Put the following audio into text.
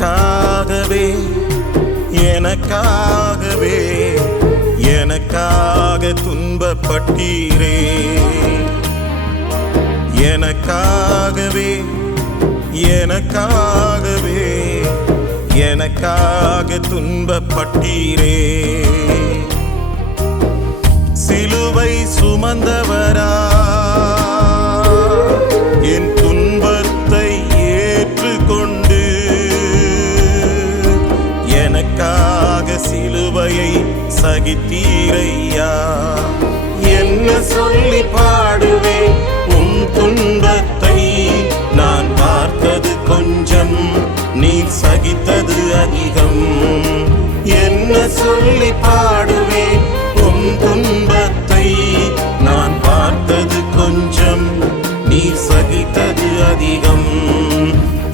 எனக்காகவே எனக்காகவே எனக்காக துன்பப்பட்டீரே எனக்காகவே எனக்காகவே எனக்காக துன்பப்பட்டீரே சிலுவை சுமந்தவரா என் துன்பத்தை ஏற்றுக்கொண்டு எனக்காக சிலுவையை சகித்தீரையா என்ன சொல்லி பாடுவேன் உன் துன்பத்தை நான் பார்த்தது கொஞ்சம் நீ சகித்தது அதிகம் என்ன சொல்லி பாடு